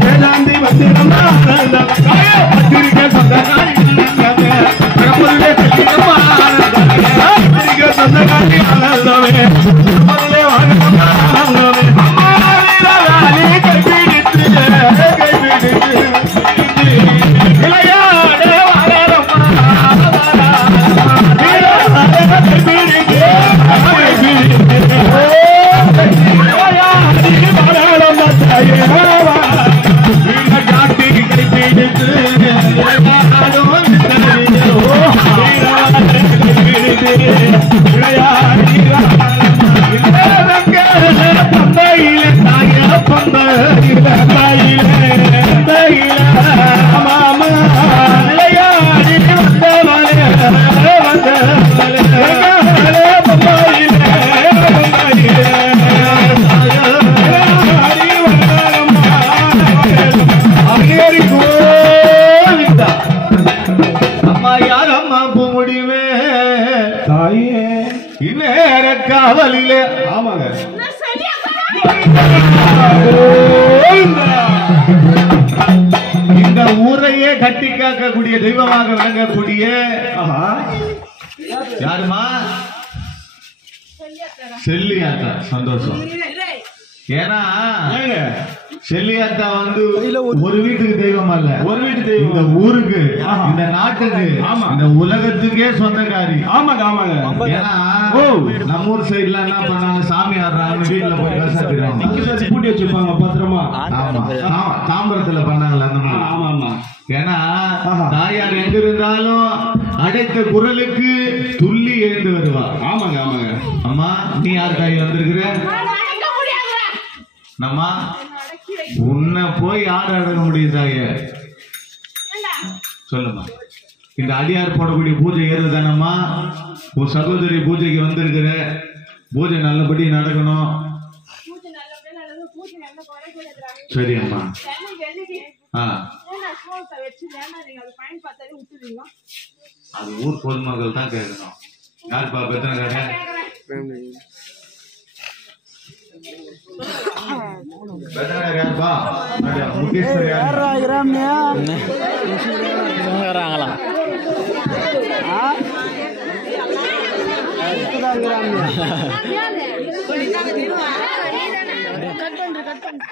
வேதாந்தி வந்திரமா பத்திரிக்கை சொந்தக்காரி சொந்தக்காரி ஆனந்தமே காவலிலே ஆமாங்க இந்த ஊரையே கட்டி காக்கக்கூடிய தெய்வமாக விளங்கக்கூடிய யாருமா செல்லியாத்தா சந்தோஷம் ஏன்னா செல்லியாத்தா வந்து ஒரு வீட்டுக்கு தெய்வம் அல்ல ஒரு வீட்டு தெய்வம் இந்த ஊருக்கு இந்த நாட்டுக்கு இந்த உலகத்துக்கே சொந்தக்காரி ஆமாங்க ஆமாங்க ஏன்னா நம்ம ஊர் சைடுல என்ன பண்ணாங்க சாமி ஆடுறாங்க வீட்டுல போய் கசாத்திடுறாங்க பூட்டி வச்சிருப்பாங்க பத்திரமா தாம்பரத்துல பண்ணாங்கல்ல அந்த மாதிரி ஆமா ஆமா ஏன்னா தாயார் எங்க இருந்தாலும் அடைத்த குரலுக்கு துள்ளி எழுந்து வருவா ஆமாங்க ஆமாங்க அம்மா நீ யார் தாய் வந்திருக்கிற நம்ம உன்னை போய் யார் அடங்க முடியும் தாய சொல்லுமா இந்த அடியார் போடக்கூடிய பூஜை ஏறுதானம்மா உன் சகோதரி பூஜைக்கு வந்திருக்கிற பூஜை நல்லபடி நடக்கணும் சரி அம்மா அது ஊர் பொதுமக்கள் தான் கேட்கணும் யாருப்பா பெத்தனை கடை கட் பண்ற